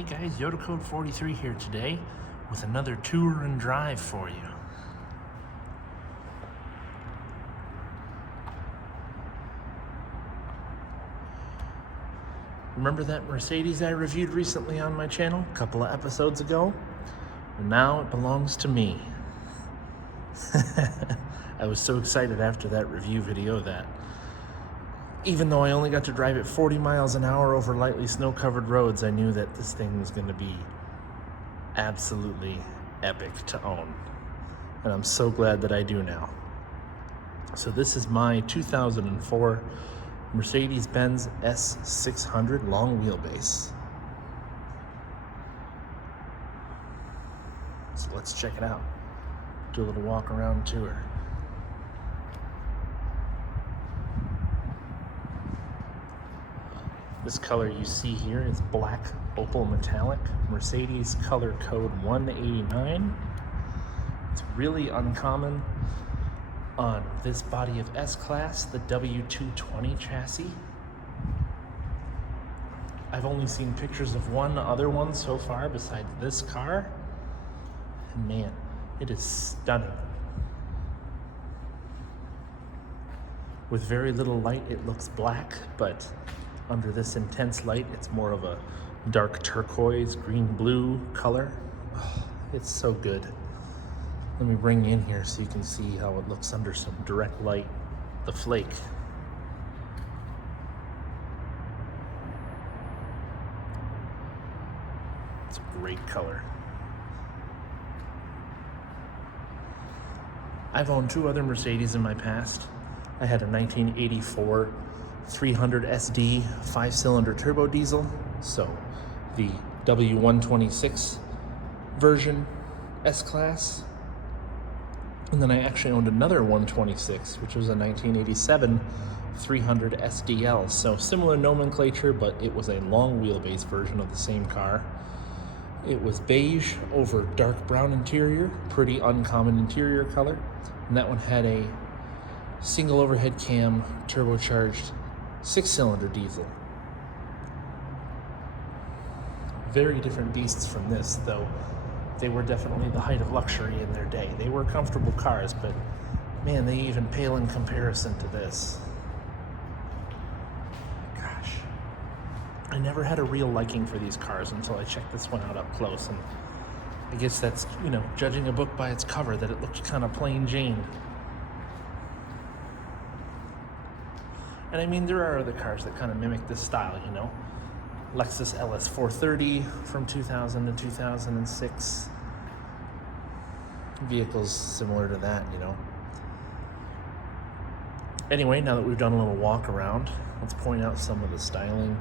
Hey guys, Code 43 here today with another tour and drive for you. Remember that Mercedes I reviewed recently on my channel a couple of episodes ago? Well, now it belongs to me. I was so excited after that review video that even though I only got to drive it 40 miles an hour over lightly snow-covered roads, I knew that this thing was going to be absolutely epic to own. And I'm so glad that I do now. So this is my 2004 Mercedes-Benz S600 long wheelbase. So let's check it out. Do a little walk around tour. This color you see here is black opal metallic, Mercedes color code 189. It's really uncommon on this body of S-Class, the W220 chassis. I've only seen pictures of one other one so far besides this car. And man, it is stunning. With very little light, it looks black, but under this intense light, it's more of a dark turquoise, green-blue color. Oh, it's so good. Let me bring you in here so you can see how it looks under some direct light, the flake. It's a great color. I've owned two other Mercedes in my past. I had a 1984 300 SD 5-cylinder turbo diesel, so the W126 version S-Class. And then I actually owned another 126, which was a 1987 300 SDL. So similar nomenclature, but it was a long wheelbase version of the same car. It was beige over dark brown interior, pretty uncommon interior color. And that one had a single overhead cam turbocharged 6-cylinder diesel. Very different beasts from this, though they were definitely the height of luxury in their day. They were comfortable cars, but man, they even pale in comparison to this. Gosh, I never had a real liking for these cars until I checked this one out up close, and I guess that's, judging a book by its cover, that it looked kind of plain Jane. And I mean, there are other cars that kind of mimic this style, Lexus LS 430 from 2000 to 2006. Vehicles similar to that, Anyway, now that we've done a little walk around, let's point out some of the styling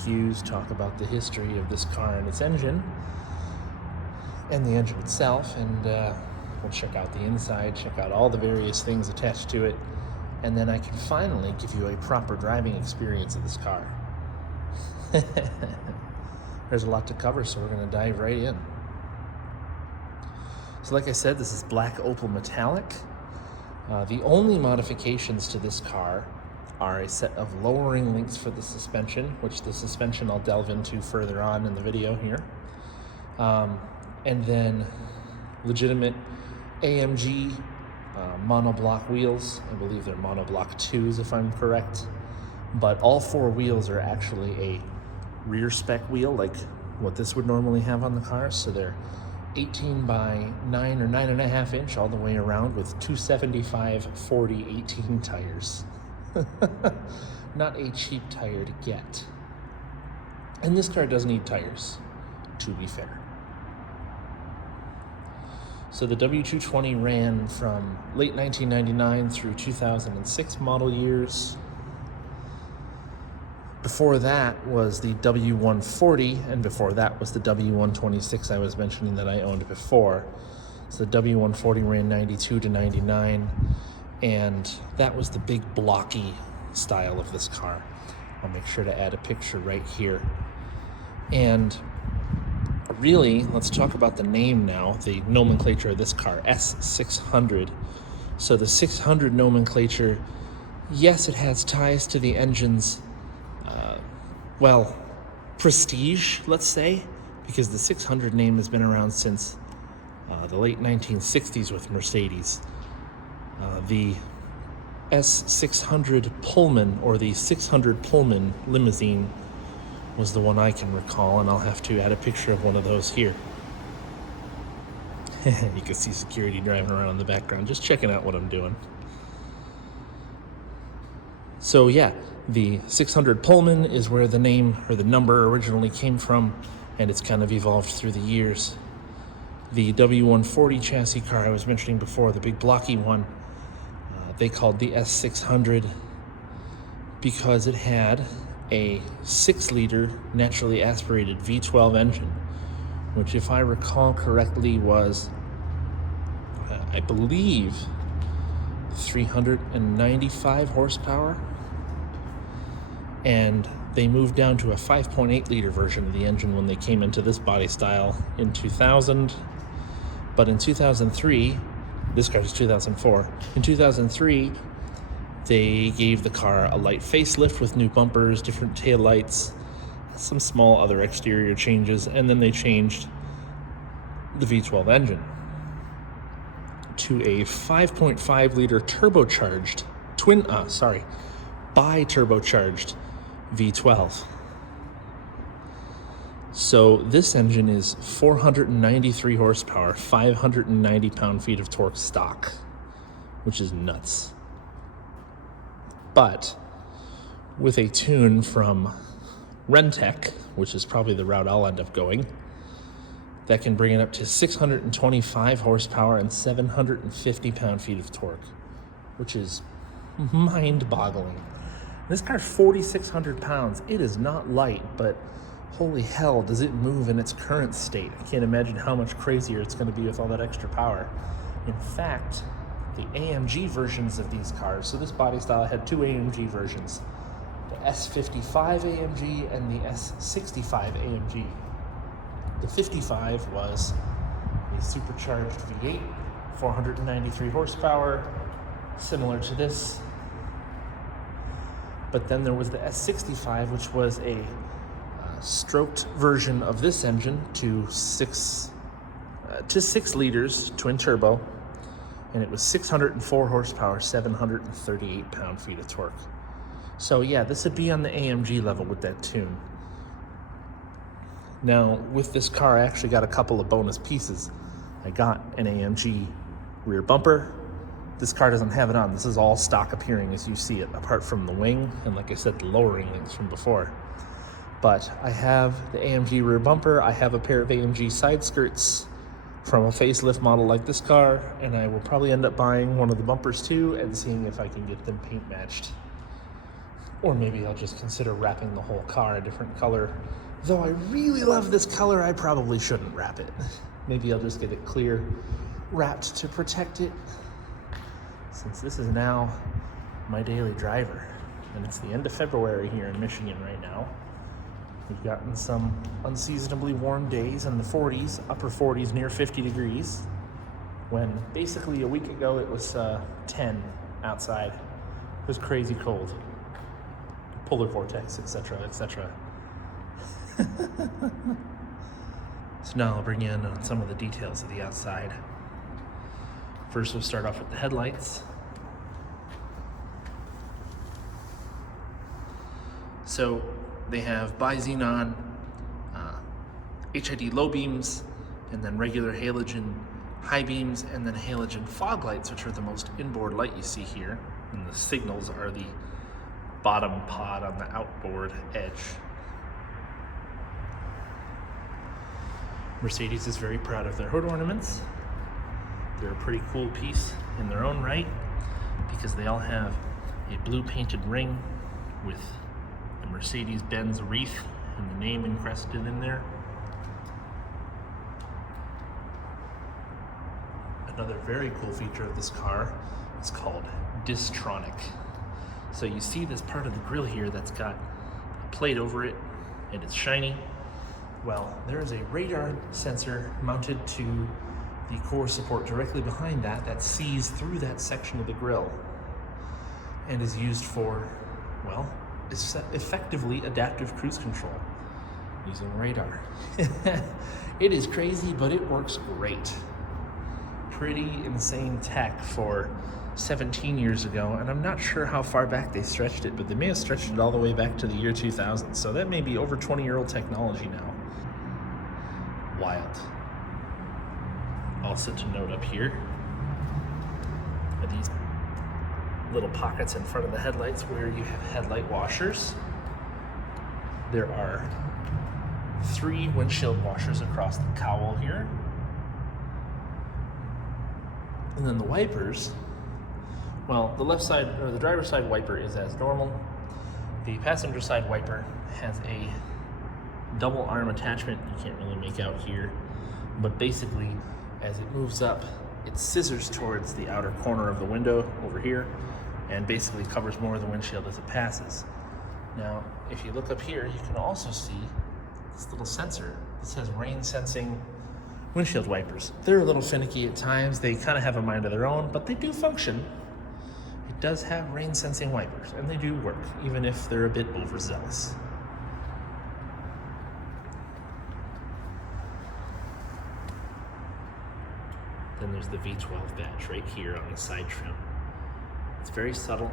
cues, talk about the history of this car and its engine, and the engine itself, and we'll check out the inside, check out all the various things attached to it, and then I can finally give you a proper driving experience of this car. There's a lot to cover, so we're going to dive right in. So like I said, this is black opal metallic. The only modifications to this car are a set of lowering links for the suspension, which the suspension I'll delve into further on in the video here. And then legitimate AMG monoblock wheels. I believe they're monoblock 2s if I'm correct. But all four wheels are actually a rear spec wheel, like what this would normally have on the car. So they're 18 by 9 or 9.5 inch all the way around with 275 40/18 tires. Not a cheap tire to get. And this car does need tires, to be fair. So the W220 ran from late 1999 through 2006 model years. Before that was the W140, and before that was the W126 I was mentioning that I owned before. So the W140 ran 92 to 99, and that was the big blocky style of this car. I'll make sure to add a picture right here. And really, let's talk about the name now, the nomenclature of this car, S600. So the 600 nomenclature, yes, it has ties to the engine's prestige, let's say, because the 600 name has been around since the late 1960s with Mercedes. The S600 Pullman, or the 600 Pullman limousine, was the one I can recall, and I'll have to add a picture of one of those here. You can see security driving around in the background, just checking out what I'm doing. So yeah, the 600 Pullman is where the name or the number originally came from, and it's kind of evolved through the years. The W140 chassis car I was mentioning before, the big blocky one, they called the S600 because it had a 6-liter naturally aspirated V12 engine, which, if I recall correctly, was, I believe, 395 horsepower. And they moved down to a 5.8-liter version of the engine when they came into this body style in 2000. But in 2003, this car is 2004. In 2003, they gave the car a light facelift with new bumpers, different taillights, some small other exterior changes, and then they changed the V12 engine to a 5.5-liter turbocharged bi-turbocharged V12. So this engine is 493 horsepower, 590 pound-feet of torque stock, which is nuts. But with a tune from Rentec, which is probably the route I'll end up going, that can bring it up to 625 horsepower and 750 pound-feet of torque, which is mind-boggling. This car's 4,600 pounds. It is not light, but holy hell, does it move in its current state. I can't imagine how much crazier it's going to be with all that extra power. In fact, the AMG versions of these cars, so this body style had two AMG versions, the S55 AMG and the S65 AMG. The 55 was a supercharged V8, 493 horsepower, similar to this. But then there was the S65, which was a stroked version of this engine to 6 liters, twin turbo, and it was 604 horsepower, 738 pound-feet of torque. So yeah, this would be on the AMG level with that tune. Now, with this car, I actually got a couple of bonus pieces. I got an AMG rear bumper. This car doesn't have it on. This is all stock appearing as you see it, apart from the wing and, like I said, the lowering links from before. But I have the AMG rear bumper. I have a pair of AMG side skirts from a facelift model like this car, and I will probably end up buying one of the bumpers too and seeing if I can get them paint matched. Or maybe I'll just consider wrapping the whole car a different color. Though I really love this color, I probably shouldn't wrap it. Maybe I'll just get it clear wrapped to protect it, since this is now my daily driver. And it's the end of February here in Michigan right now. We've gotten some unseasonably warm days in the 40s, upper 40s, near 50 degrees, when basically a week ago it was 10 outside. It was crazy cold. Polar vortex, etc., etc. So now I'll bring you in on some of the details of the outside. First, we'll start off with the headlights. So they have bi-xenon HID low beams, and then regular halogen high beams, and then halogen fog lights, which are the most inboard light you see here. And the signals are the bottom pod on the outboard edge. Mercedes is very proud of their hood ornaments. They're a pretty cool piece in their own right, because they all have a blue painted ring with the Mercedes Benz wreath and the name encrusted in there. Another very cool feature of this car is called Distronic. So you see this part of the grille here that's got a plate over it and it's shiny. Well, there is a radar sensor mounted to the core support directly behind that that sees through that section of the grille and is used for, well, effectively adaptive cruise control. using radar. It is crazy, but it works great. Pretty insane tech for 17 years ago, and I'm not sure how far back they stretched it, but they may have stretched it all the way back to the year 2000, so that may be over 20-year-old technology now. Wild. Also to note up here are these little pockets in front of the headlights where you have headlight washers. There are 3 windshield washers across the cowl here. And then the wipers, well, the left side, or the driver's side wiper is as normal. The passenger side wiper has a double arm attachment. You can't really make out here, but basically as it moves up, it scissors towards the outer corner of the window over here and basically covers more of the windshield as it passes. Now, if you look up here, you can also see this little sensor that says rain sensing windshield wipers. They're a little finicky at times. They kind of have a mind of their own, but they do function. It does have rain sensing wipers, and they do work, even if they're a bit overzealous. Then there's the V12 badge right here on the side trim. It's very subtle,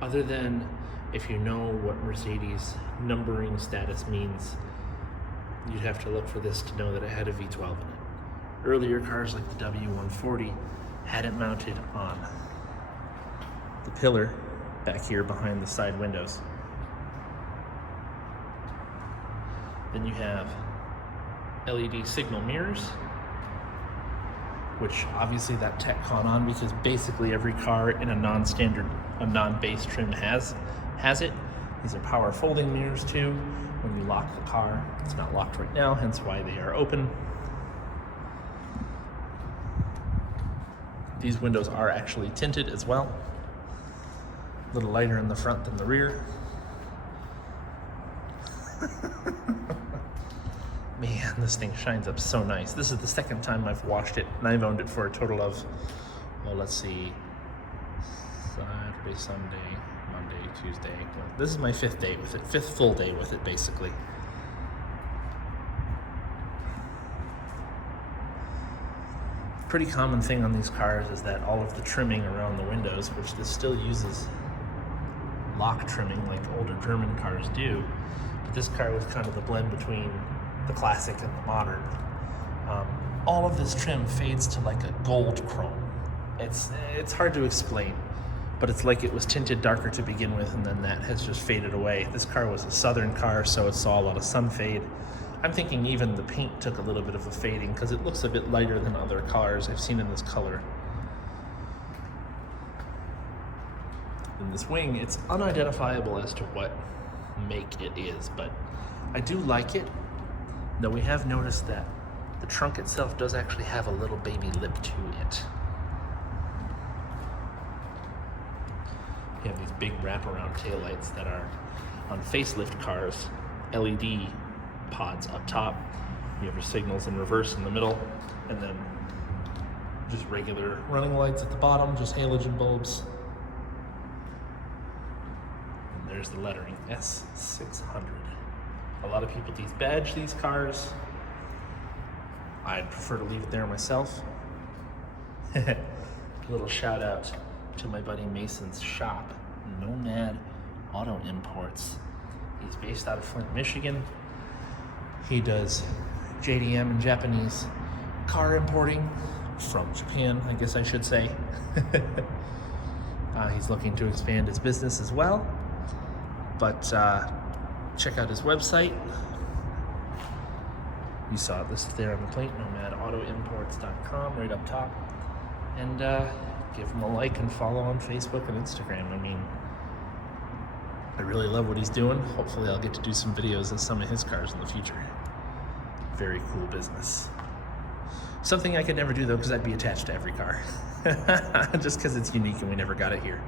other than if you know what Mercedes numbering status means, you'd have to look for this to know that it had a V12 in it. Earlier cars like the W140 had it mounted on the pillar back here behind the side windows. Then you have LED signal mirrors, which obviously that tech caught on because basically every car in a non-base trim has it. These are power folding mirrors too. When you lock the car, it's not locked right now, hence why they are open. These windows are actually tinted as well. A little lighter in the front than the rear. Man, this thing shines up so nice. This is the second time I've washed it, and I've owned it for a total of, well, let's see, Saturday, Sunday, Monday, Tuesday. Well, this is my 5th day with it, 5th full day with it, basically. Pretty common thing on these cars is that all of the trimming around the windows, which this still uses lock trimming like older German cars do, but this car was kind of the blend between the classic and the modern. All of this trim fades to like a gold chrome. It's hard to explain, but it's like it was tinted darker to begin with, and then that has just faded away. This car was a southern car, so it saw a lot of sun fade. I'm thinking even the paint took a little bit of a fading because it looks a bit lighter than other cars I've seen in this color. In this wing, it's unidentifiable as to what make it is, but I do like it. Though we have noticed that the trunk itself does actually have a little baby lip to it. You have these big wraparound taillights that are on facelift cars, LED pods up top. You have your signals in reverse in the middle, and then just regular running lights at the bottom, just halogen bulbs. And there's the lettering, S600. A lot of people badge these cars. I'd prefer to leave it there myself. A little shout out to my buddy Mason's shop, Nomad Auto Imports. He's based out of Flint, Michigan. He does JDM and Japanese car importing from Japan, I guess I should say. He's looking to expand his business as well, but check out his website. You saw it listed there on the plate, nomadautoimports.com, right up top. And give him a like and follow on Facebook and Instagram. I mean, I really love what he's doing. Hopefully I'll get to do some videos of some of his cars in the future. Very cool business. Something I could never do though, because I'd be attached to every car. Just because it's unique and we never got it here.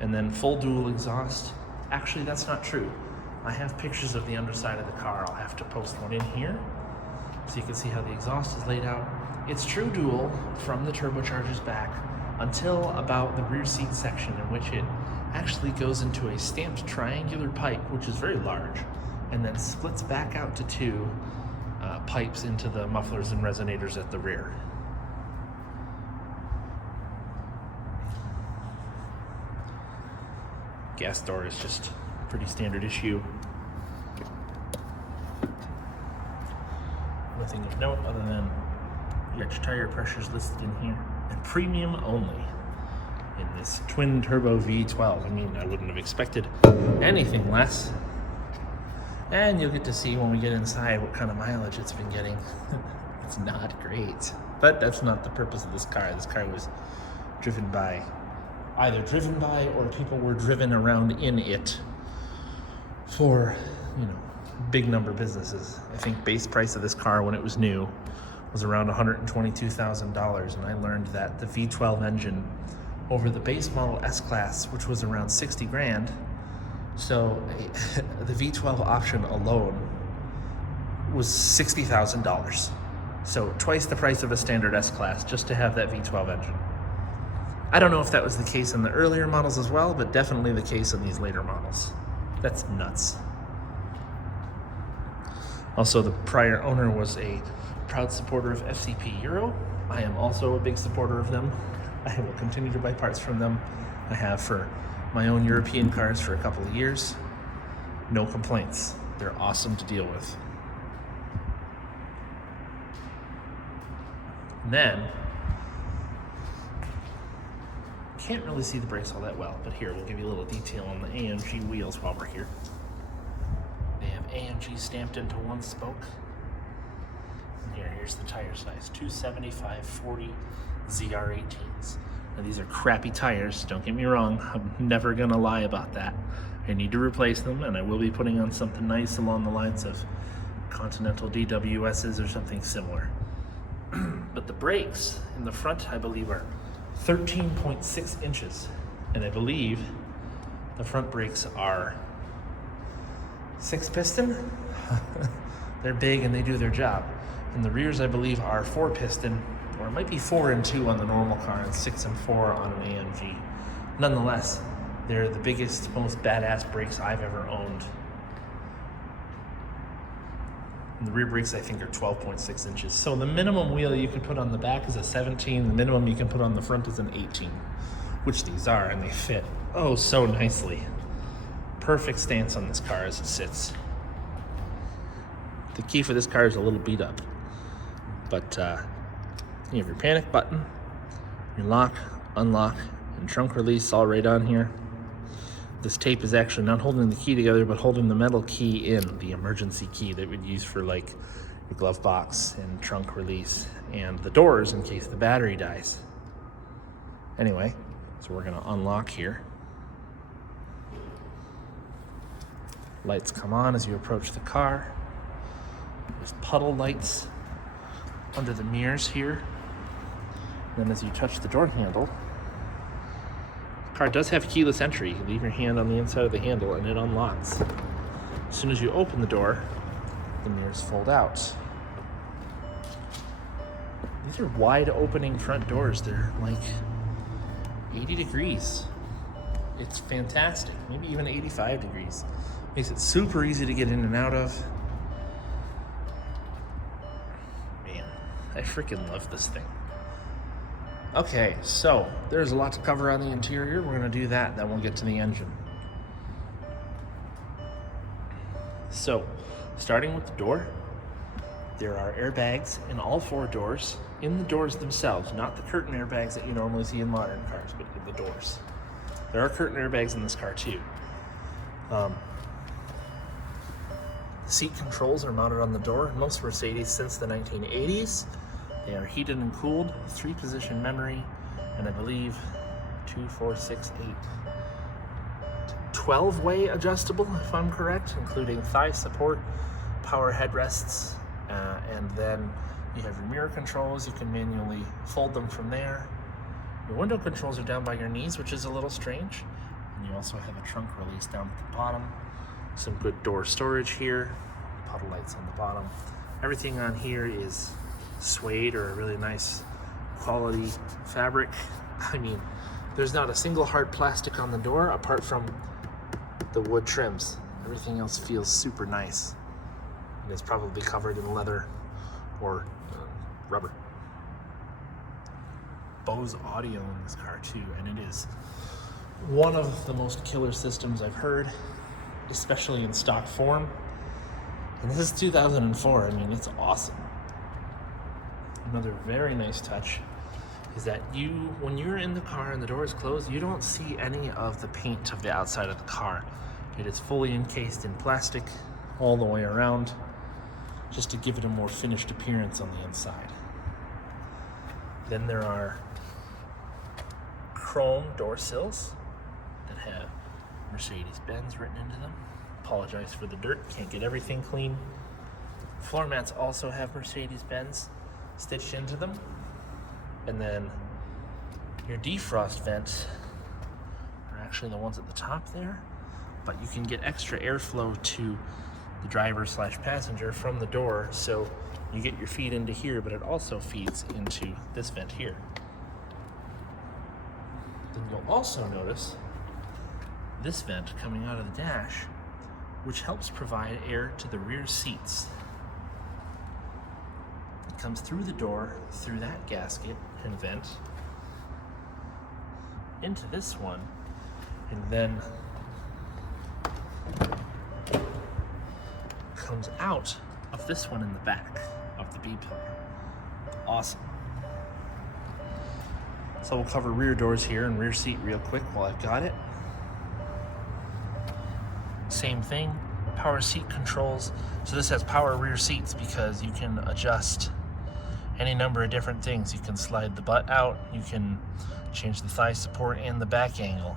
And then full dual exhaust. Actually, that's not true. I have pictures of the underside of the car. I'll have to post one in here so you can see how the exhaust is laid out. It's true dual from the turbochargers back until about the rear seat section, in which it actually goes into a stamped triangular pipe, which is very large, and then splits back out to two pipes into the mufflers and resonators at the rear. Gas door is just pretty standard issue. Nothing of note other than your tire pressures listed in here, and premium only in this twin turbo V12. I mean, I wouldn't have expected anything less. And you'll get to see when we get inside what kind of mileage it's been getting. It's not great, but that's not the purpose of this car. This car was either driven by or people were driven around in it for, big number businesses. I think base price of this car when it was new was around $122,000, and I learned that the V12 engine over the base model S-Class, which was around 60 grand, so the V12 option alone was $60,000. So twice the price of a standard S-Class just to have that V12 engine. I don't know if that was the case in the earlier models as well, but definitely the case in these later models. That's nuts. Also, the prior owner was a proud supporter of FCP Euro. I am also a big supporter of them. I will continue to buy parts from them. I have for my own European cars for a couple of years. No complaints. They're awesome to deal with. And then, can't really see the brakes all that well, but here, we'll give you a little detail on the AMG wheels while we're here. They have AMG stamped into one spoke. And here's the tire size, 275/40 ZR18s. Now these are crappy tires, don't get me wrong, I'm never gonna lie about that. I need to replace them, and I will be putting on something nice along the lines of Continental DWSs or something similar. But the brakes in the front, I believe, are 13.6 inches. And I believe the front brakes are 6-piston. They're big and they do their job. And the rears, I believe, are 4-piston, or it might be 4 and 2 on the normal car and 6 and 4 on an AMG. Nonetheless, they're the biggest, most badass brakes I've ever owned. And the rear brakes, I think, are 12.6 inches. So the minimum wheel you can put on the back is a 17. The minimum you can put on the front is an 18, which these are, and they fit oh so nicely. Perfect stance on this car as it sits. The key for this car is a little beat up, but you have your panic button, your lock, unlock, and trunk release all right on here. This tape is actually not holding the key together, but holding the metal key in, the emergency key that we'd use for like your glove box and trunk release and the doors in case the battery dies. Anyway, so we're gonna unlock here. Lights come on as you approach the car. There's puddle lights under the mirrors here. And then as you touch the door handle, the car does have keyless entry. You leave your hand on the inside of the handle and it unlocks. As soon as you open the door, the mirrors fold out. These are wide opening front doors. They're like 80 degrees. It's fantastic, maybe even 85 degrees. Makes it super easy to get in and out of. Man, I freaking love this thing. Okay, so there's a lot to cover on the interior. We're gonna do that, then we'll get to the engine. So, starting with the door, there are airbags in all 4 doors, in the doors themselves, not the curtain airbags that you normally see in modern cars, but in the doors. There are curtain airbags in this car too. Seat controls are mounted on the door. Most Mercedes since the 1980s. They are heated and cooled, 3-position memory, and I believe 2, 4, 6, 8, 12-way adjustable, if I'm correct, including thigh support, power headrests, and then you have your mirror controls. You can manually fold them from there. Your window controls are down by your knees, which is a little strange. And you also have a trunk release down at the bottom. Some good door storage here, puddle lights on the bottom. Everything on here is suede or a really nice quality fabric. I mean, there's not a single hard plastic on the door apart from the wood trims. Everything else feels super nice. And it's probably covered in leather or rubber. Bose audio in this car too, and it is one of the most killer systems I've heard, especially in stock form. And this is 2004. I mean, it's awesome. Another very nice touch is that when you're in the car and the door is closed, you don't see any of the paint of the outside of the car. It is fully encased in plastic all the way around, just to give it a more finished appearance on the inside. Then there are chrome door sills that have Mercedes-Benz written into them. Apologize for the dirt, can't get everything clean. Floor mats also have Mercedes-Benz stitched into them. And then your defrost vents are actually the ones at the top there, but you can get extra airflow to the driver / passenger from the door, so you get your feed into here, but it also feeds into this vent here. Then you'll also notice this vent coming out of the dash, which helps provide air to the rear seats. It comes through the door, through that gasket and vent, into this one, and then comes out of this one in the back of the B-pillar. Awesome. So we'll cover rear doors here and rear seat real quick while I've got it. Same thing, power seat controls. So this has power rear seats because you can adjust any number of different things. You can slide the butt out, you can change the thigh support and the back angle.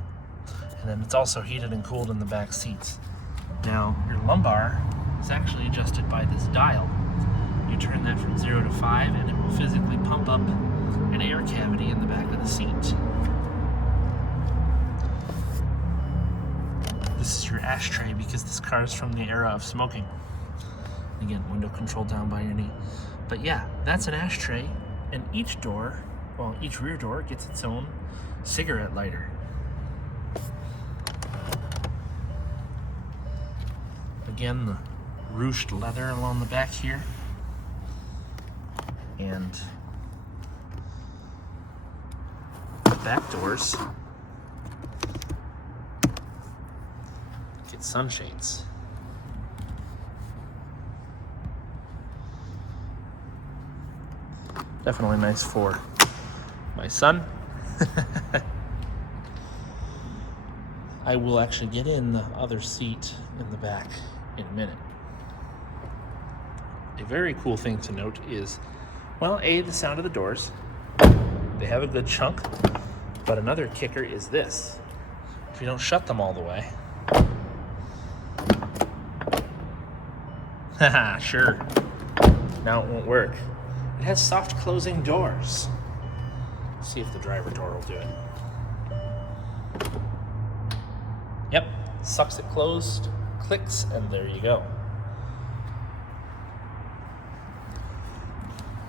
And then it's also heated and cooled in the back seats. Now, your lumbar is actually adjusted by this dial. You turn that from 0 to 5 and it will physically pump up an air cavity in the back of the seat. This is your ashtray because this car is from the era of smoking. Again, window control down by your knee. But yeah, that's an ashtray, and each rear door gets its own cigarette lighter. Again, the ruched leather along the back here. And the back doors get sunshades. Definitely nice for my son. I will actually get in the other seat in the back in a minute. A very cool thing to note is, well, the sound of the doors. They have a good chunk, but another kicker is this. If you don't shut them all the way. Haha, sure. Now it won't work. It has soft closing doors. Let's see if the driver door will do it. Yep, sucks it closed, clicks, and there you go.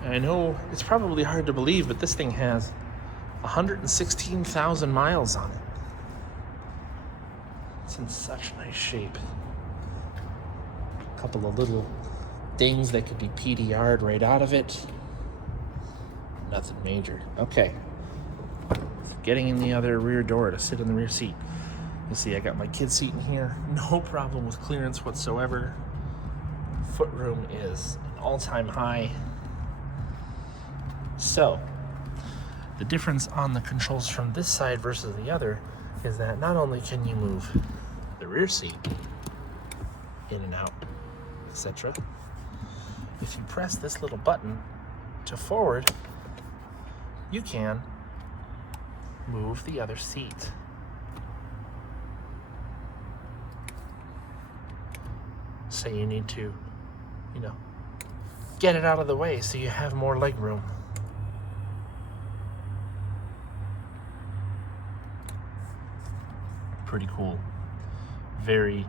I know it's probably hard to believe, but this thing has 116,000 miles on it. It's in such nice shape. A couple of little dings that could be PDR'd right out of it. Nothing major. Okay. Getting in the other rear door to sit in the rear seat. You see, I got my kid seat in here. No problem with clearance whatsoever. Footroom is an all-time high. So, the difference on the controls from this side versus the other is that not only can you move the rear seat in and out, etc. If you press this little button to forward, you can move the other seat. Say you need to, get it out of the way so you have more leg room. Pretty cool. Very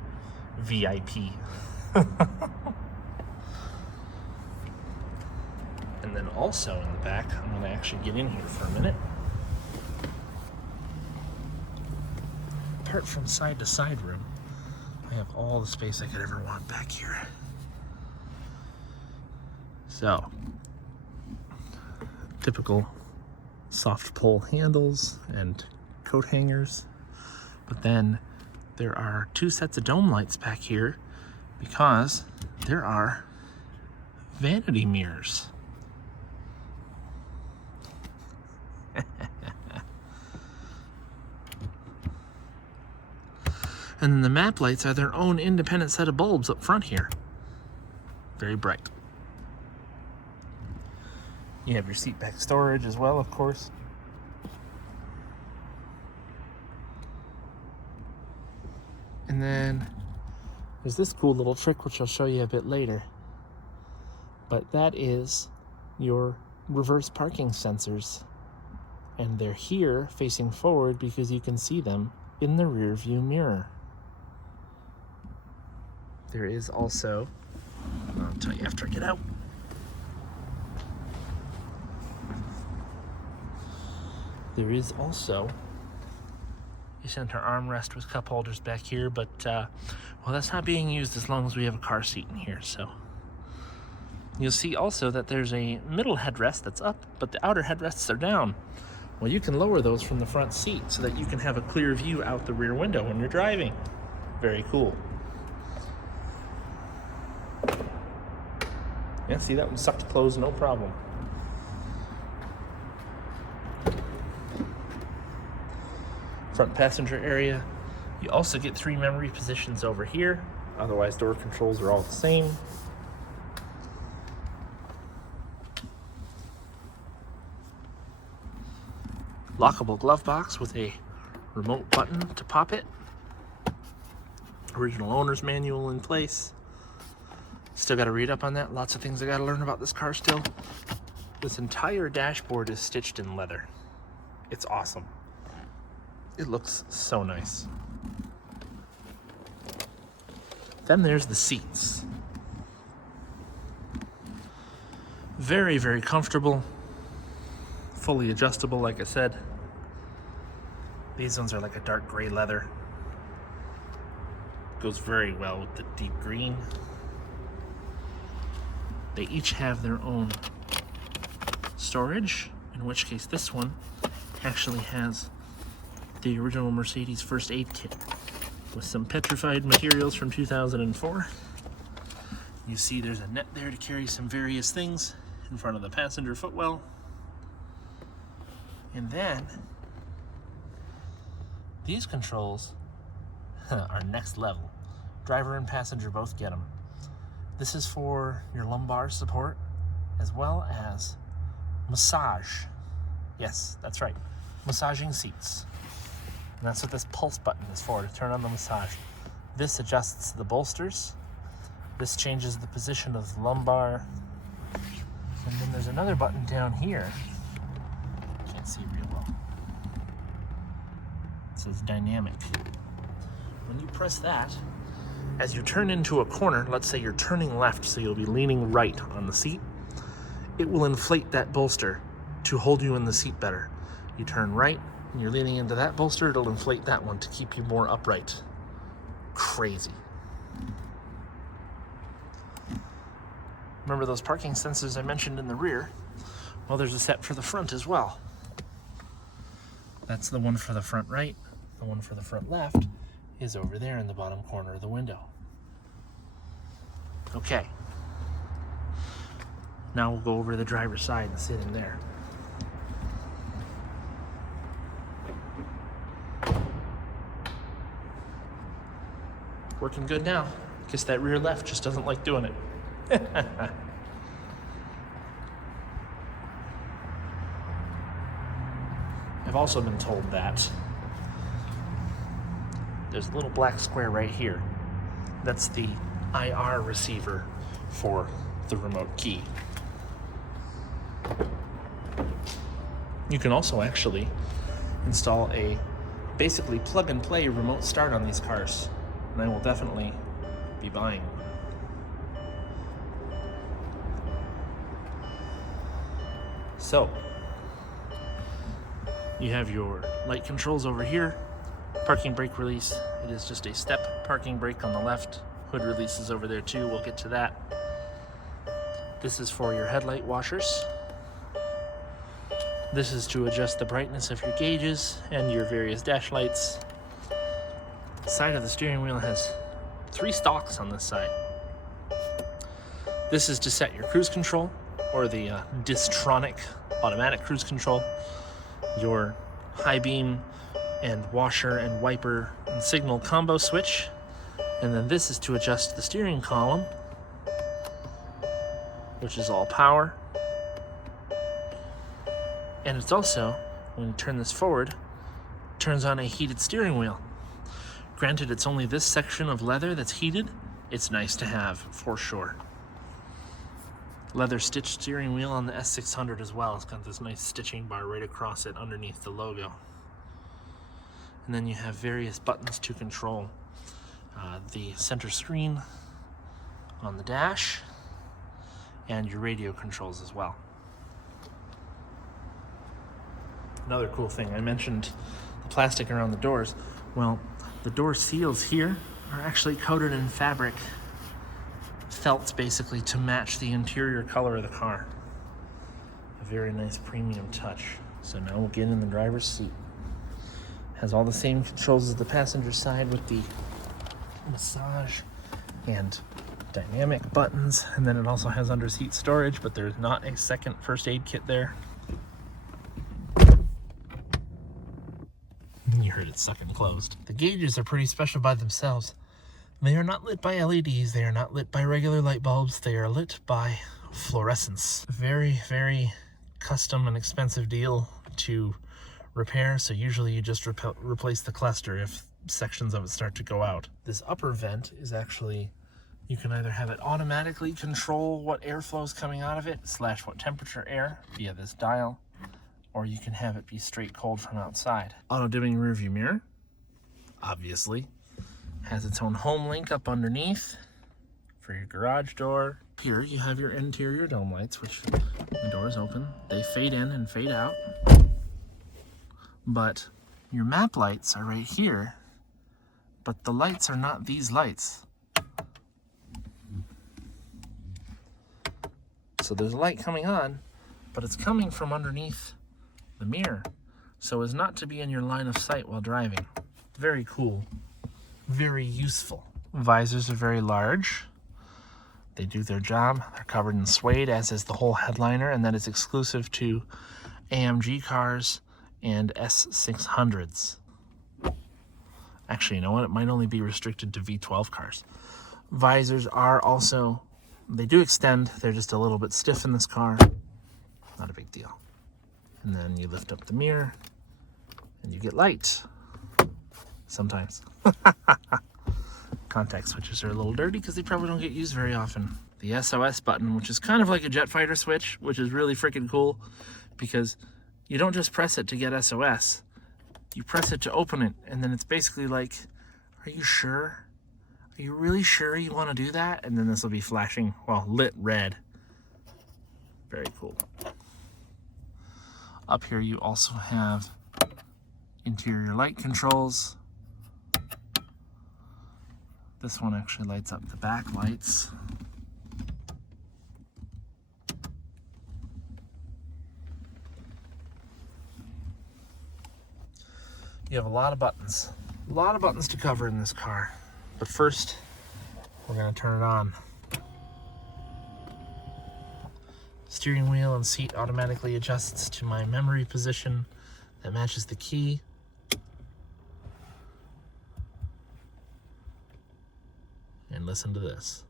VIP. And then also in the back, I'm going to actually get in here for a minute. Apart from side to side room, I have all the space I could ever want back here. So, typical soft pull handles and coat hangers. But then there are 2 sets of dome lights back here because there are vanity mirrors. And then the map lights are their own independent set of bulbs up front here. Very bright. You have your seat back storage as well, of course. And then there's this cool little trick, which I'll show you a bit later. But that is your reverse parking sensors. And they're here facing forward because you can see them in the rear view mirror. There is also, I'll tell you after I get out. There is also a center armrest with cup holders back here, but well, that's not being used as long as we have a car seat in here. So you'll see also that there's a middle headrest that's up, but the outer headrests are down. Well, you can lower those from the front seat so that you can have a clear view out the rear window when you're driving. Very cool. Yeah, see, that one sucked closed, no problem. Front passenger area. You also get 3 memory positions over here. Otherwise, door controls are all the same. Lockable glove box with a remote button to pop it. Original owner's manual in place. Still got to read up on that. Lots of things I got to learn about this car still. This entire dashboard is stitched in leather. It's awesome. It looks so nice. Then there's the seats. Very, very comfortable. Fully adjustable, like I said. These ones are like a dark gray leather. Goes very well with the deep green. They each have their own storage, in which case this one actually has the original Mercedes first aid kit with some petrified materials from 2004. You see there's a net there to carry some various things in front of the passenger footwell. And then these controls are next level. Driver and passenger both get them. This is for your lumbar support as well as massage. Yes, that's right. Massaging seats. And that's what this pulse button is for, to turn on the massage. This adjusts the bolsters. This changes the position of the lumbar. And then there's another button down here. Can't see it real well. It says dynamic. When you press that, as you turn into a corner, let's say you're turning left, so you'll be leaning right on the seat, it will inflate that bolster to hold you in the seat better. You turn right, and you're leaning into that bolster, it'll inflate that one to keep you more upright. Crazy. Remember those parking sensors I mentioned in the rear? Well, there's a set for the front as well. That's the one for the front right. The one for the front left is over there in the bottom corner of the window. Okay. Now we'll go over to the driver's side and sit in there. Working good now. Guess that rear left just doesn't like doing it. I've also been told that there's a little black square right here. That's the IR receiver for the remote key. You can also actually install a basically plug and play remote start on these cars, and I will definitely be buying one. So, you have your light controls over here, parking brake release, It is just a step parking brake on the left. Hood releases over there too, we'll get to that. This is for your headlight washers. This is to adjust the brightness of your gauges and your various dash lights. The side of the steering wheel has 3 stalks on this side. This is to set your cruise control, or the Distronic automatic cruise control, your high beam and washer and wiper and signal combo switch. And then this is to adjust the steering column, which is all power. And it's also, when you turn this forward, turns on a heated steering wheel. Granted, it's only this section of leather that's heated. It's nice to have, for sure. Leather stitched steering wheel on the S600 as well. It's got this nice stitching bar right across it underneath the logo. And then you have various buttons to control the center screen on the dash and your radio controls as well. Another cool thing, I mentioned the plastic around the doors. Well, the door seals here are actually coated in fabric, felts basically, to match the interior color of the car. A very nice premium touch. So now we'll get in the driver's seat. Has all the same controls as the passenger side with the massage and dynamic buttons, and then it also has under seat storage, but there's not a second first aid kit there. You heard it sucking closed. The gauges are pretty special by themselves. They are not lit by LEDs, they are not lit by regular light bulbs, they are lit by fluorescence. Very, very custom and expensive deal to repair, so usually you just replace the cluster if sections of it start to go out. This upper vent is actually, you can either have it automatically control what airflow is coming out of it, / what temperature air via this dial, or you can have it be straight cold from outside. Auto dimming rear view mirror, obviously. Has its own home link up underneath for your garage door. Here you have your interior dome lights, which the doors open. They fade in and fade out. But your map lights are right here, but the lights are not these lights. So there's a light coming on, but it's coming from underneath the mirror, so as not to be in your line of sight while driving. Very cool. Very useful. Visors are very large. They do their job. They're covered in suede, as is the whole headliner, and that is exclusive to AMG cars and S600s. Actually, you know what? It might only be restricted to V12 cars. Visors are also, they do extend. They're just a little bit stiff in this car. Not a big deal. And then you lift up the mirror and you get light. Sometimes. Contact switches are a little dirty because they probably don't get used very often. The SOS button, which is kind of like a jet fighter switch, which is really freaking cool because you don't just press it to get SOS. You press it to open it, and then it's basically like, are you sure? Are you really sure you want to do that? And then this will be flashing, well, lit red. Very cool. Up here you also have interior light controls. This one actually lights up the back lights. You have a lot of buttons. A lot of buttons to cover in this car. But first, we're going to turn it on. Steering wheel and seat automatically adjusts to my memory position that matches the key. And listen to this.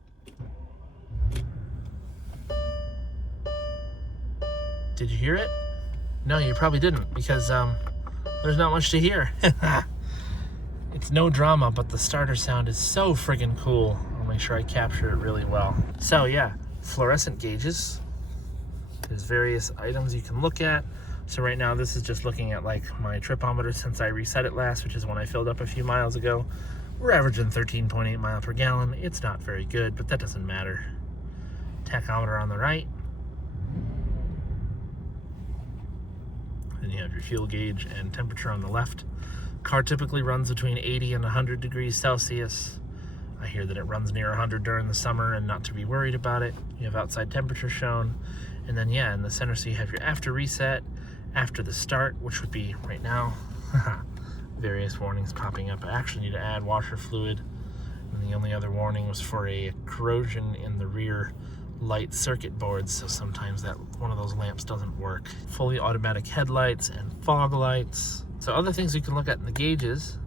Did you hear it? No, you probably didn't, because there's not much to hear. It's no drama, but the starter sound is so friggin' cool. I'll make sure I capture it really well. So yeah, fluorescent gauges. There's various items you can look at. So right now this is just looking at like my tripometer since I reset it last, which is when I filled up a few miles ago. We're averaging 13.8 miles per gallon. It's not very good, but that doesn't matter. Tachometer on the right. Then you have your fuel gauge and temperature on the left. Car typically runs between 80 and 100 degrees Celsius. I hear that it runs near 100 during the summer, and not to be worried about it. You have outside temperature shown. And then, yeah, in the center, so you have your after reset, after the start, which would be right now. Various warnings popping up. I actually need to add washer fluid. And the only other warning was for a corrosion in the rear light circuit boards, so sometimes that one of those lamps doesn't work. Fully automatic headlights and fog lights. So other things you can look at in the gauges,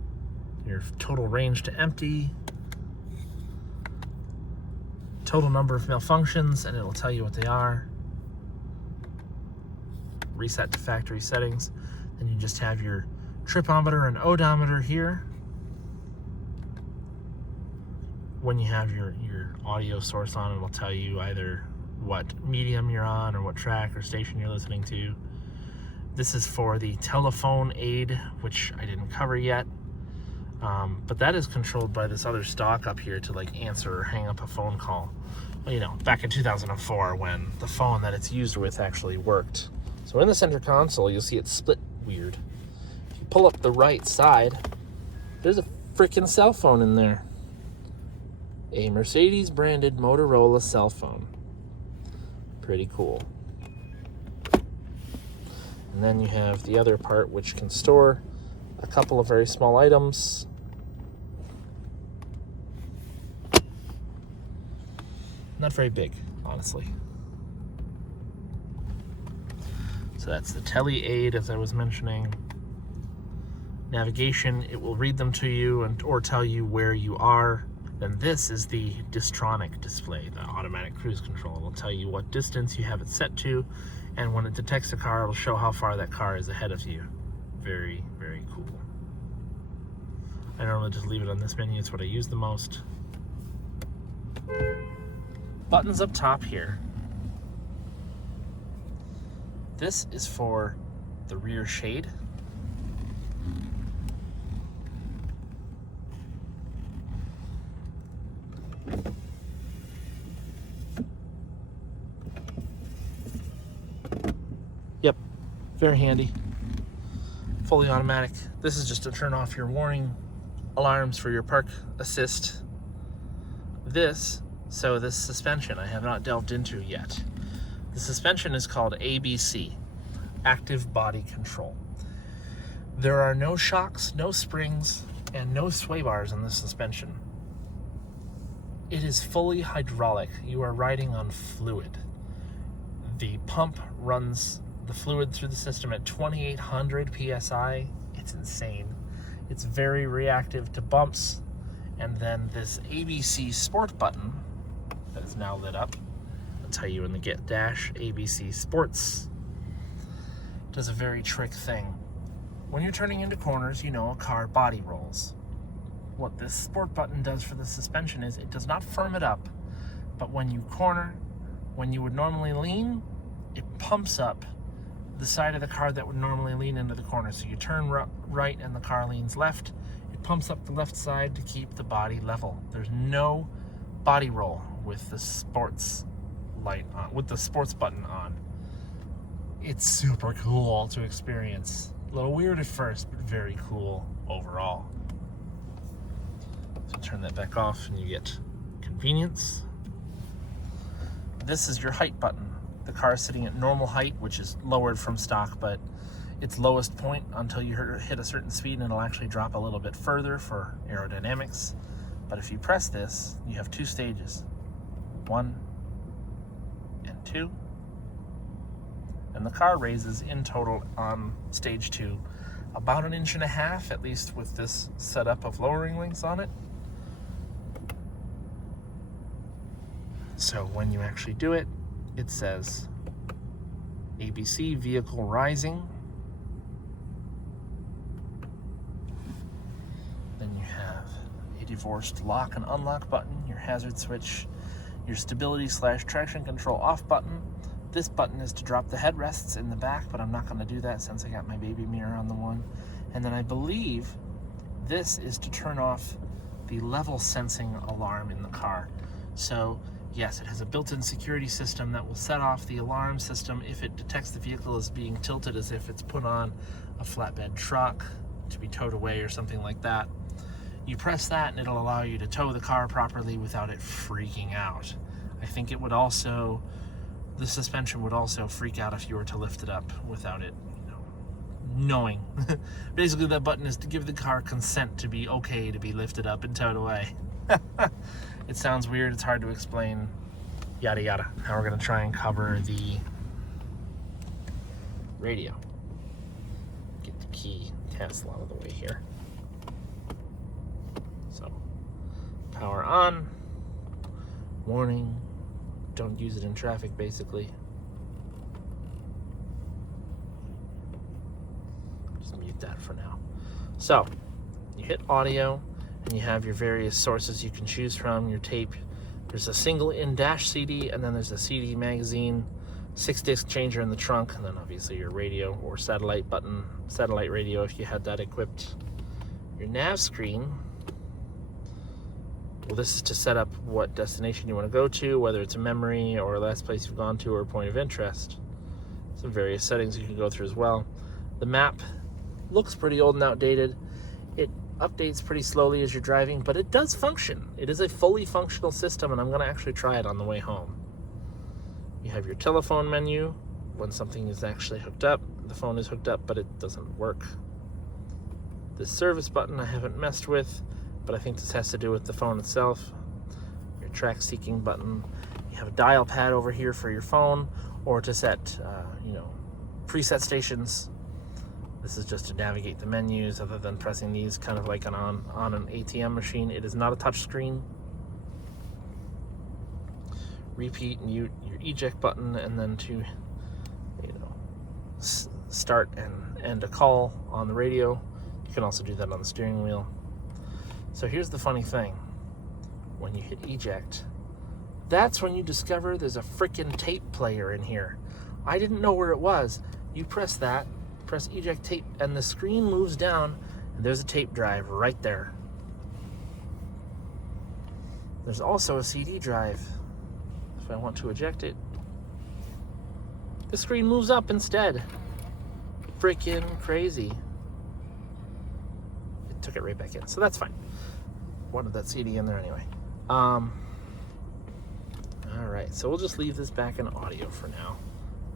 your total range to empty, total number of malfunctions, and it'll tell you what they are. Reset to factory settings. Then you just have your tripometer and odometer here. When you have your audio source on, it will tell you either what medium you're on or what track or station you're listening to. This is for the telephone aid, which I didn't cover yet. But that is controlled by this other stock up here to like answer or hang up a phone call. Well, you know, back in 2004 when the phone that it's used with actually worked. So in the center console, you'll see it split weird. If you pull up the right side, there's a freaking cell phone in there. A Mercedes branded Motorola cell phone. Pretty cool. And then you have the other part which can store a couple of very small items. Not very big, honestly. So that's the tele aid, as I was mentioning. Navigation, it will read them to you or tell you where you are. Then this is the Distronic display, the automatic cruise control. It will tell you what distance you have it set to, and when it detects a car, it will show how far that car is ahead of you. Very, very cool. I normally just leave it on this menu. It's what I use the most. Buttons up top here. This is for the rear shade. Yep, very handy. Fully automatic. This is just to turn off your warning alarms for your park assist. This suspension I have not delved into yet. The suspension is called ABC, Active Body Control. There are no shocks, no springs, and no sway bars in this suspension. It is fully hydraulic. You are riding on fluid. The pump runs the fluid through the system at 2,800 PSI. It's insane. It's very reactive to bumps. And then this ABC Sport button that is now lit up, I'll tell you in the Get Dash, ABC Sports, does a very trick thing. When you're turning into corners, you know a car body rolls. What this Sport button does for the suspension is it does not firm it up, but when you corner, when you would normally lean, it pumps up the side of the car that would normally lean into the corner. So you turn right and the car leans left, it pumps up the left side to keep the body level. There's no body roll with the sports light on, with the sports button on. It's super cool to experience. A little weird at first, but very cool overall. So turn that back off and you get convenience. This is your height button. The car is sitting at normal height, which is lowered from stock, but its lowest point until you hit a certain speed, and it'll actually drop a little bit further for aerodynamics. But if you press this, you have two stages, 1 and 2. And the car raises in total on stage 2 about 1.5 inches, at least with this setup of lowering links on it. So when you actually do it, it says ABC vehicle rising. Then you have a divorced lock and unlock button, your hazard switch, your stability/traction control off button. This button is to drop the headrests in the back, but I'm not going to do that since I got my baby mirror on the one. And then I believe this is to turn off the level sensing alarm in the car. So yes, it has a built-in security system that will set off the alarm system if it detects the vehicle as being tilted as if it's put on a flatbed truck to be towed away or something like that. You press that and it'll allow you to tow the car properly without it freaking out. I think it would also, the suspension would also freak out if you were to lift it up without it, knowing. Basically, that button is to give the car consent to be okay to be lifted up and towed away. It sounds weird, it's hard to explain, yada yada. Now we're gonna try and cover the radio. Get the key Tesla out of the way here. So, power on, warning, don't use it in traffic basically. Just mute that for now. So, you hit audio and you have your various sources you can choose from, your tape. There's a single in-dash CD and then there's a CD magazine, 6-disc changer in the trunk, and then obviously your radio or satellite button, satellite radio if you had that equipped. Your nav screen, well, this is to set up what destination you want to go to, whether it's a memory or a last place you've gone to or a point of interest. Some various settings you can go through as well. The map looks pretty old and outdated. It updates pretty slowly as you're driving, but it does function. It is a fully functional system, and I'm going to actually try it on the way home. You have your telephone menu when something is actually hooked up. The phone is hooked up, but it doesn't work. The service button I haven't messed with, but I think this has to do with the phone itself. Your track seeking button. You have a dial pad over here for your phone, or to set, preset stations. This is just to navigate the menus, other than pressing these kind of like on an ATM machine. It is not a touch screen. Repeat, mute, your eject button, and then to start and end a call on the radio. You can also do that on the steering wheel. So here's the funny thing. When you hit eject, that's when you discover there's a freaking tape player in here. I didn't know where it was. You press that, press eject tape, and the screen moves down, and there's a tape drive right there. There's also a CD drive. If I want to eject it, the screen moves up instead. Freaking crazy. It took it right back in, so that's fine. Wanted that CD in there anyway. All right, so we'll just leave this back in audio for now.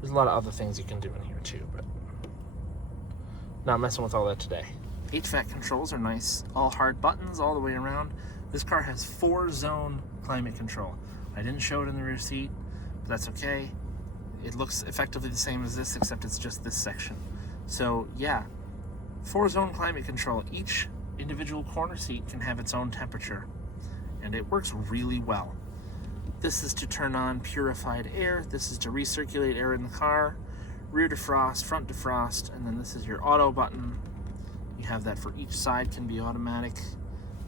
There's a lot of other things you can do in here too, but not messing with all that today. HVAC controls are nice. All hard buttons all the way around. This car has 4-zone climate control. I didn't show it in the rear seat, but that's okay. It looks effectively the same as this, except it's just this section. So yeah, 4-zone climate control. Each individual corner seat can have its own temperature, and it works really well. This is to turn on purified air. This is to recirculate air in the car. Rear defrost, front defrost, and then this is your auto button. You have that for each side, can be automatic.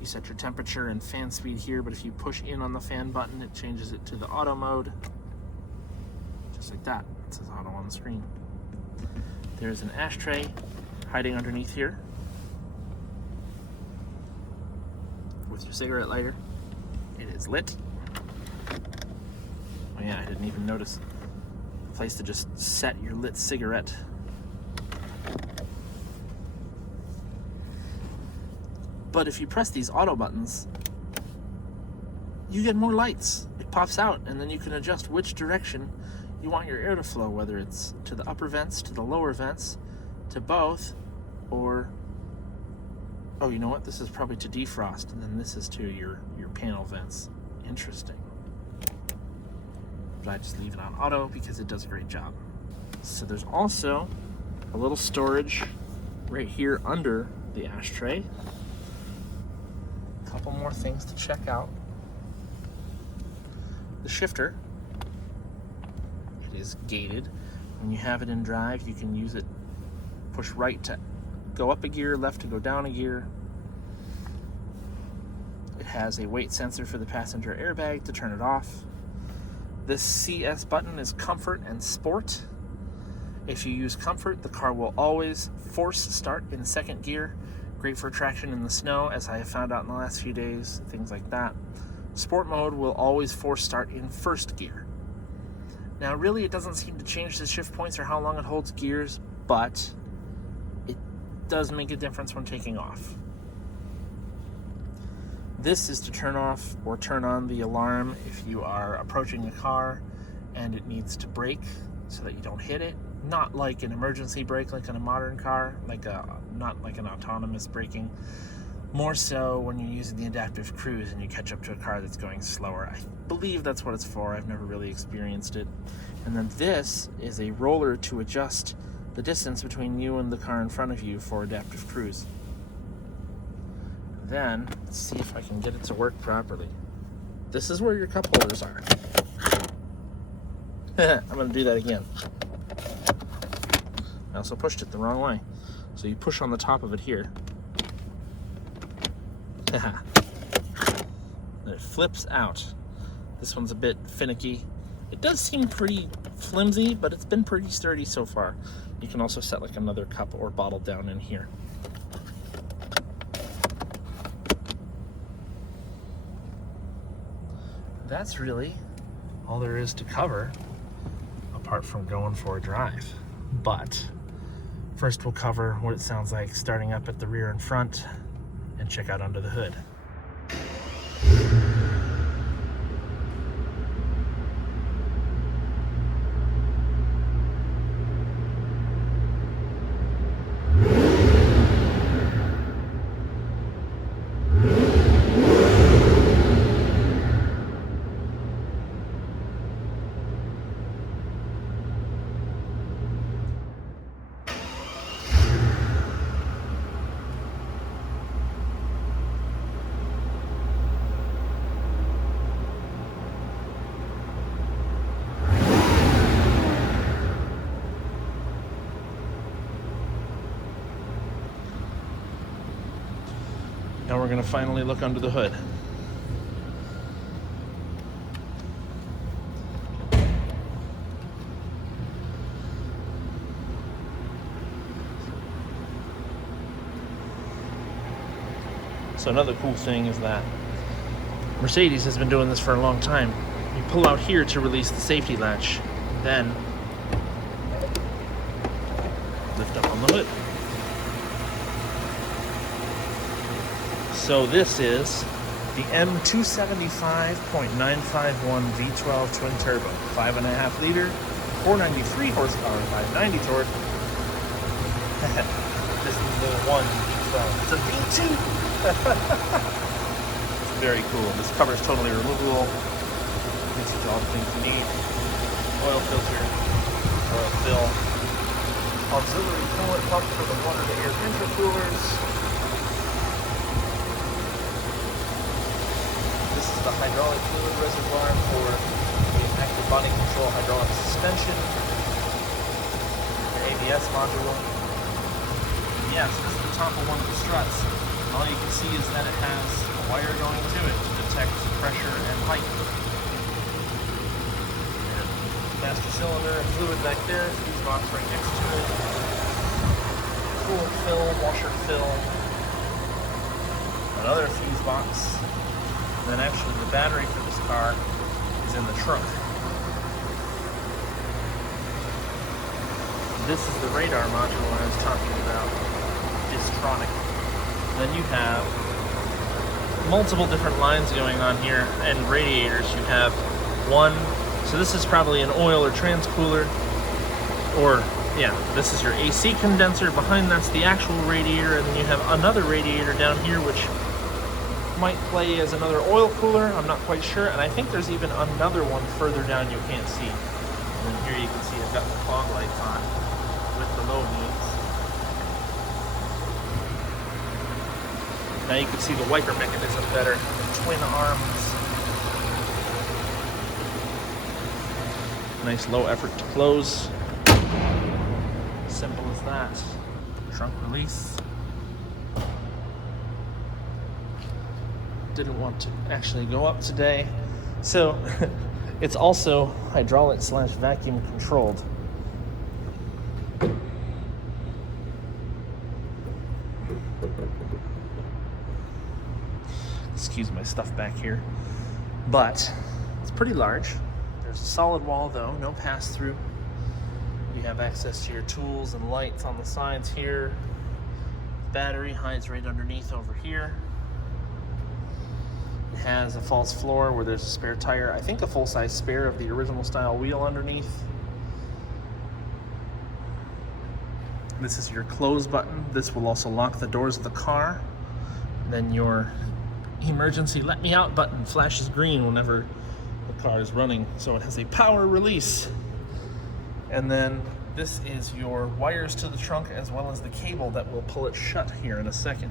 You set your temperature and fan speed here, but if you push in on the fan button, it changes it to the auto mode. Just like that. It says auto on the screen. There's an ashtray hiding underneath here with your cigarette lighter. It is lit. Oh yeah, I didn't even notice. A place to just set your lit cigarette. But if you press these auto buttons, you get more lights. It pops out, and then you can adjust which direction you want your air to flow, whether it's to the upper vents, to the lower vents, to both, or, oh, you know what? This is probably to defrost, and then this is to your panel vents. Interesting. But I just leave it on auto because it does a great job. So there's also a little storage right here under the ashtray. A couple more things to check out. The shifter, it is gated. When you have it in drive, you can use it, push right to go up a gear, left to go down a gear. It has a weight sensor for the passenger airbag to turn it off. This CS button is comfort and sport. If you use comfort, the car will always force start in second gear. Great for traction in the snow, as I have found out in the last few days, things like that. Sport mode will always force start in first gear. Now really it doesn't seem to change the shift points or how long it holds gears, but does make a difference when taking off. This is to turn off or turn on the alarm if you are approaching a car and it needs to brake so that you don't hit it. Not like an emergency brake like in a modern car, not like an autonomous braking. More so when you're using the adaptive cruise and you catch up to a car that's going slower. I believe that's what it's for. I've never really experienced it. And then this is a roller to adjust the distance between you and the car in front of you for adaptive cruise. Then, let's see if I can get it to work properly. This is where your cup holders are. I'm going to do that again. I also pushed it the wrong way. So you push on the top of it here. And it flips out. This one's a bit finicky. It does seem pretty flimsy, but it's been pretty sturdy so far. You can also set like another cup or bottle down in here. That's really all there is to cover, apart from going for a drive. But first we'll cover what it sounds like starting up at the rear and front and check out under the hood. Now we're going to finally look under the hood. So another cool thing is that Mercedes has been doing this for a long time. You pull out here to release the safety latch, then lift up on the hood. So this is the M275.951 V12 twin turbo, 5.5 liter, 493 horsepower, 590 torque. This is the one V12. It's a V2. It's very cool. This cover is totally removable. Gives you all the things you need. Oil filter, oil fill, auxiliary coolant pump for the water to air intercoolers. This is the hydraulic fluid reservoir for the active body control hydraulic suspension, the ABS module. Yes, this is the top of one of the struts. All you can see is that it has a wire going to it to detect pressure and height. And master cylinder and fluid back there, fuse box right next to it. Coolant fill, washer fill, another fuse box. And then actually the battery for this car is in the trunk. This is the radar module I was talking about, Distronic. Then you have multiple different lines going on here and radiators. You have one, so this is probably an oil or transcooler, or yeah, this is your AC condenser. Behind that's the actual radiator, and then you have another radiator down here which might play as another oil cooler, I'm not quite sure, and I think there's even another one further down you can't see. And then here you can see I've got the fog lights on with the low beams. Now you can see the wiper mechanism better, twin arms. Nice low effort to close. Simple as that. Trunk release. Didn't want to actually go up today. So it's also hydraulic / vacuum controlled. Excuse my stuff back here. But it's pretty large. There's a solid wall though, no pass through. You have access to your tools and lights on the sides here. Battery hides right underneath over here. It has a false floor where there's a spare tire. I think a full-size spare of the original style wheel underneath. This is your close button. This will also lock the doors of the car. Then your emergency let me out button flashes green whenever the car is running, so it has a power release. And then this is your wires to the trunk as well as the cable that will pull it shut here in a second.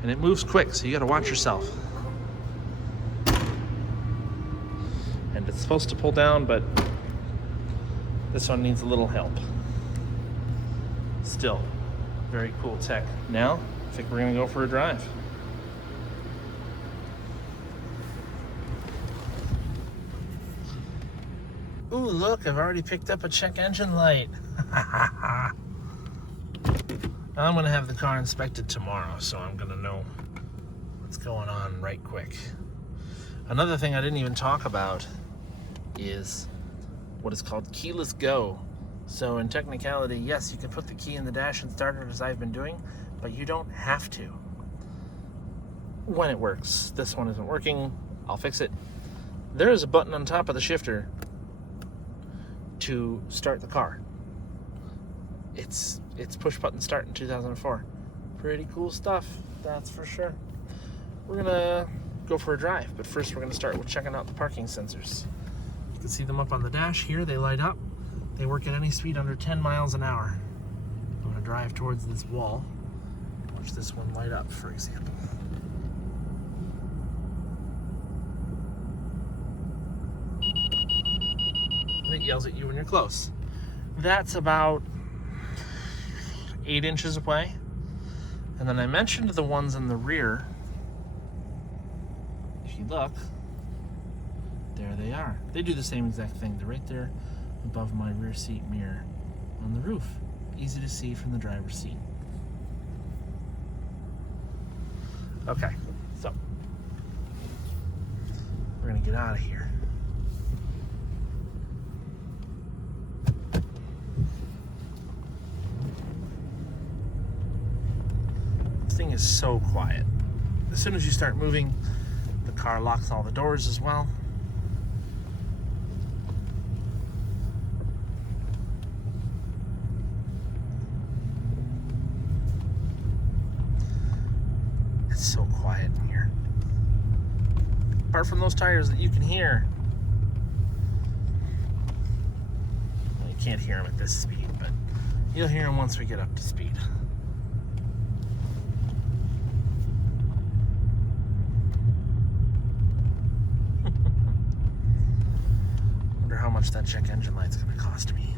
And it moves quick, so you gotta watch yourself. And it's supposed to pull down, but this one needs a little help. Still, very cool tech. Now, I think we're gonna go for a drive. Ooh, look, I've already picked up a check engine light. I'm gonna have the car inspected tomorrow, so I'm gonna know what's going on right quick. Another thing I didn't even talk about is what is called keyless go. So in technicality, yes, you can put the key in the dash and start it as I've been doing, but you don't have to when it works. This one isn't working, I'll fix it. There is a button on top of the shifter to start the car. It's push button start in 2004. Pretty cool stuff, that's for sure. We're gonna go for a drive, but first we're gonna start with checking out the parking sensors. You can see them up on the dash here, they light up. They work at any speed under 10 miles an hour. I'm gonna drive towards this wall. Watch this one light up, for example. And it yells at you when you're close. That's about 8 inches away. And then I mentioned the ones in the rear. If you look, there they are. They do the same exact thing. They're right there above my rear seat mirror on the roof. Easy to see from the driver's seat. Okay, so we're gonna get out of here. This thing is so quiet. As soon as you start moving, the car locks all the doors as well. It's so quiet in here. Apart from those tires that you can hear. Well, you can't hear them at this speed, but you'll hear them once we get up to speed. Wonder how much that check engine light's gonna cost me.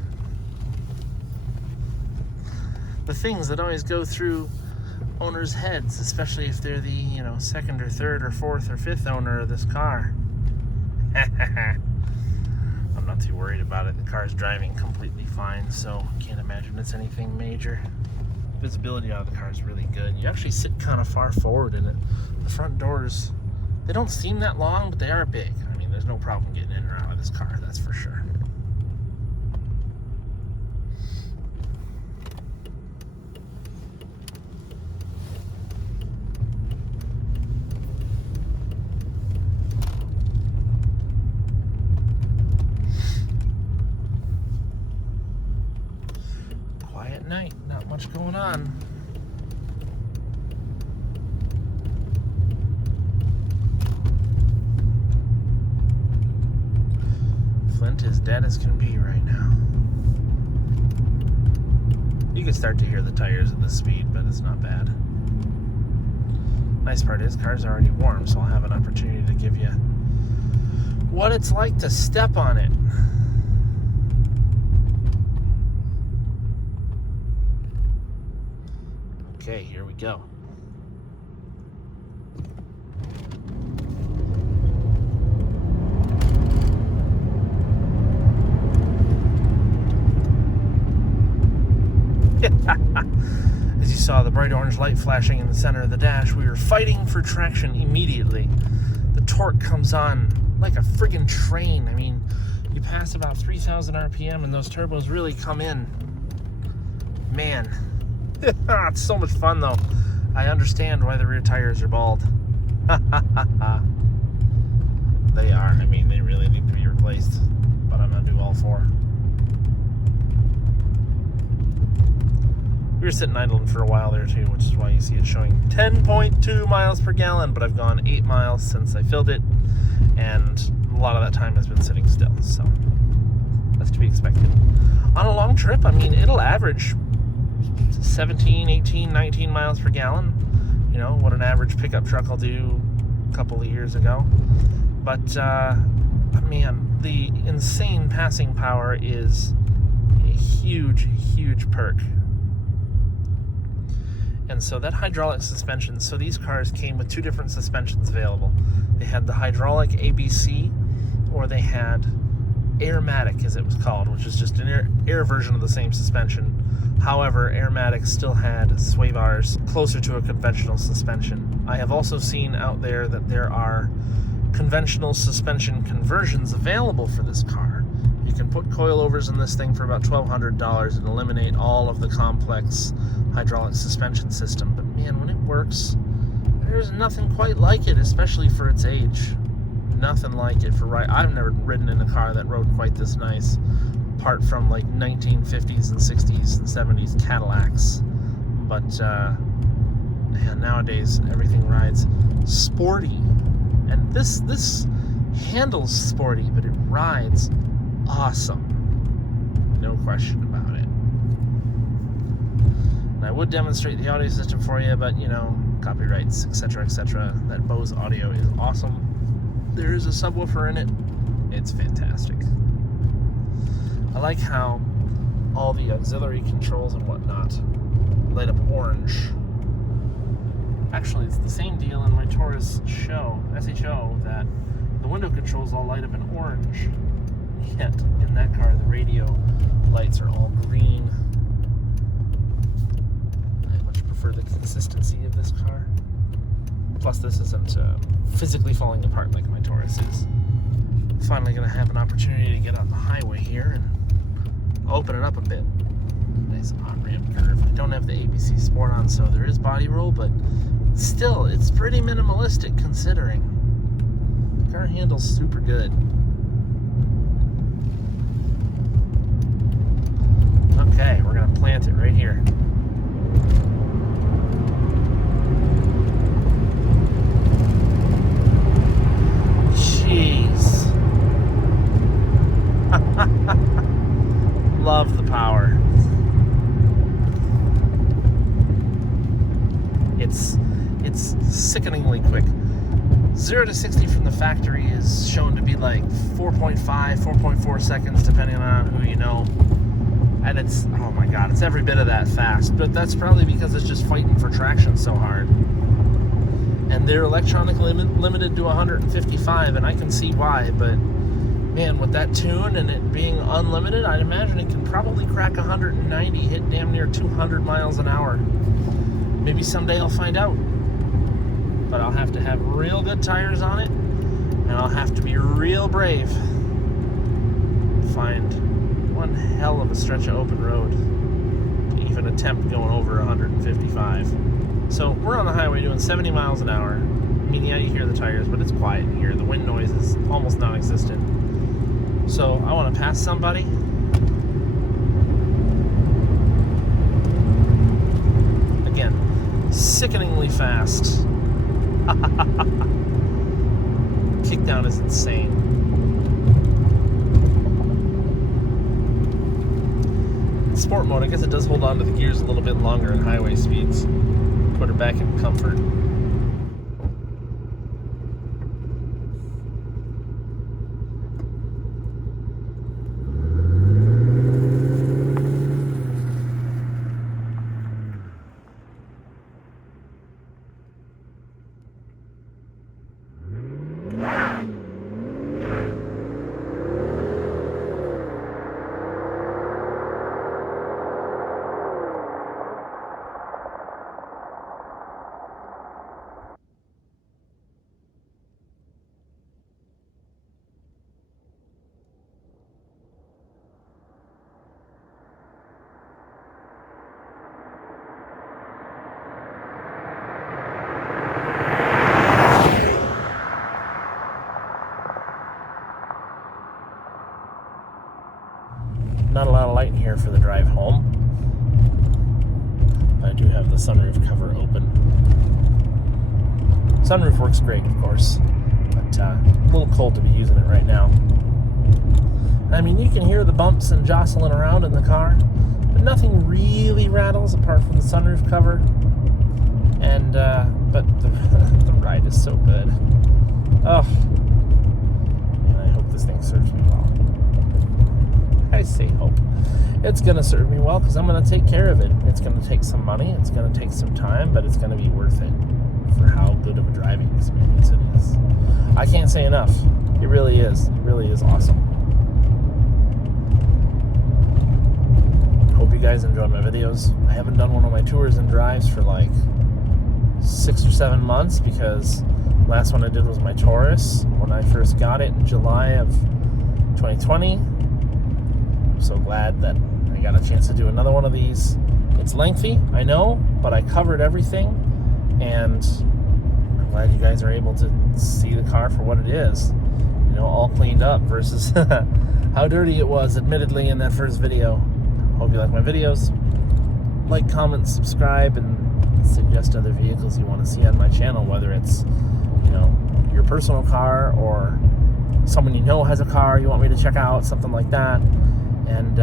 The things that always go through owners' heads, especially if they're the, second or third or fourth or fifth owner of this car. I'm not too worried about it. The car's driving completely fine, so can't imagine it's anything major. Visibility out of the car is really good. You actually sit kind of far forward in it. The front doors, they don't seem that long, but they are big. I mean, there's no problem getting in or out of this car, that's for sure. Night, not much going on. Flint is dead as can be right now. You can start to hear the tires at this speed, but it's not bad. Nice part is, car's already warm, so I'll have an opportunity to give you what it's like to step on it. Okay, here we go. As you saw the bright orange light flashing in the center of the dash, we were fighting for traction immediately. The torque comes on like a friggin' train. I mean, you pass about 3,000 RPM and those turbos really come in. Man. It's so much fun though. I understand why the rear tires are bald. They are. I mean, they really need to be replaced, but I'm gonna do all four. We were sitting idling for a while there too, which is why you see it showing 10.2 miles per gallon, but I've gone 8 miles since I filled it, and a lot of that time has been sitting still, so that's to be expected. On a long trip, I mean, it'll average 17, 18, 19 miles per gallon. You know, what an average pickup truck will do a couple of years ago. But, man, the insane passing power is a huge, huge perk. And so that hydraulic suspension, so these cars came with two different suspensions available. They had the hydraulic ABC, or they had Airmatic, as it was called, which is just an air version of the same suspension. However, Airmatic still had sway bars closer to a conventional suspension. I have also seen out there that there are conventional suspension conversions available for this car. You can put coilovers in this thing for about $1,200 and eliminate all of the complex hydraulic suspension system. But man, when it works, there's nothing quite like it, especially for its age. Nothing like it for ride. I've never ridden in a car that rode quite this nice, apart from like 1950s and 60s and 70s Cadillacs. But man, nowadays everything rides sporty, and this handles sporty, but it rides awesome. No question about it. And I would demonstrate the audio system for you, but you know, copyrights, etc., etc. That Bose audio is awesome. There is a subwoofer in it. It's fantastic. I like how all the auxiliary controls and whatnot light up orange. Actually, it's the same deal in my Taurus SHO, that the window controls all light up in orange. Yet, in that car, the radio lights are all green. I much prefer the consistency of this car. Plus, this isn't physically falling apart like my Taurus is. Finally going to have an opportunity to get on the highway here and open it up a bit. Nice on-ramp curve. I don't have the ABC Sport on, so there is body roll, but still, it's pretty minimalistic considering. The car handles super good. Okay, we're going to plant it right here. Jeez. Love the power. It's sickeningly quick. 0 to 60 from the factory is shown to be like 4.5, 4.4 seconds, depending on who you know. And it's, oh my god, it's every bit of that fast. But that's probably because it's just fighting for traction so hard. And they're electronically limited to 155, and I can see why, but man, with that tune and it being unlimited, I'd imagine it can probably crack 190, hit damn near 200 miles an hour. Maybe someday I'll find out. But I'll have to have real good tires on it, and I'll have to be real brave to find one hell of a stretch of open road to even attempt going over 155. So we're on the highway doing 70 miles an hour. I mean, yeah, you hear the tires, but it's quiet in here. The wind noise is almost non-existent. So I want to pass somebody. Again, sickeningly fast. Kickdown is insane. In sport mode, I guess it does hold on to the gears a little bit longer at highway speeds. Put her back in comfort. for the drive home. I do have the sunroof cover open. Sunroof works great, of course, but a little cold to be using it right now. I mean, you can hear the bumps and jostling around in the car, but nothing really rattles apart from the sunroof cover. And but the ride is so good. Oh, and I hope this thing serves me well. I say hope. It's going to serve me well because I'm going to take care of it. It's going to take some money. It's going to take some time, but it's going to be worth it for how good of a driving experience it is. I can't say enough. It really is. It really is awesome. Hope you guys enjoy my videos. I haven't done one of my tours and drives for like 6 or 7 months because the last one I did was my Taurus when I first got it in July of 2020. I'm so glad that I got a chance to do another one of these. It's lengthy, I know, but I covered everything, and I'm glad you guys are able to see the car for what it is. You know, all cleaned up versus how dirty it was, admittedly, in that first video. Hope you like my videos. Like, comment, subscribe, and suggest other vehicles you want to see on my channel, whether it's, you know, your personal car or someone you know has a car you want me to check out, something like that, and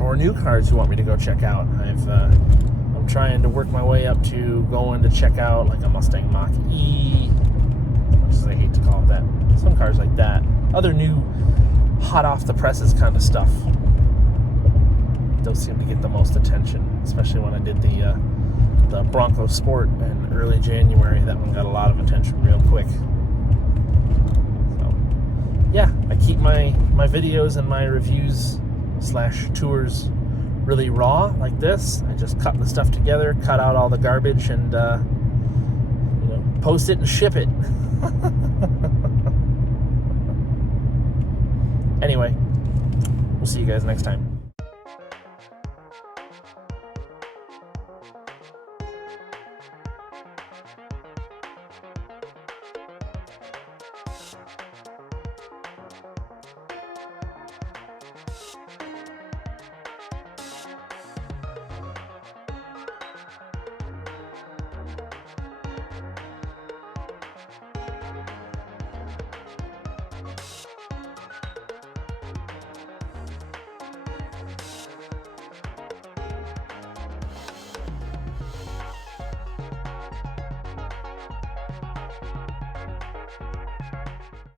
or new cars you want me to go check out. I'm trying to work my way up to going to check out like a Mustang Mach-E, as much as I hate to call it that. Some cars like that, other new hot off the presses kind of stuff. Those seem to get the most attention, especially when I did the Bronco Sport in early January. That one got a lot of attention real quick. So, yeah, I keep my videos and my reviews / tours really raw like this. I just cut the stuff together, cut out all the garbage, and you know, post it and ship it. Anyway, we'll see you guys next time.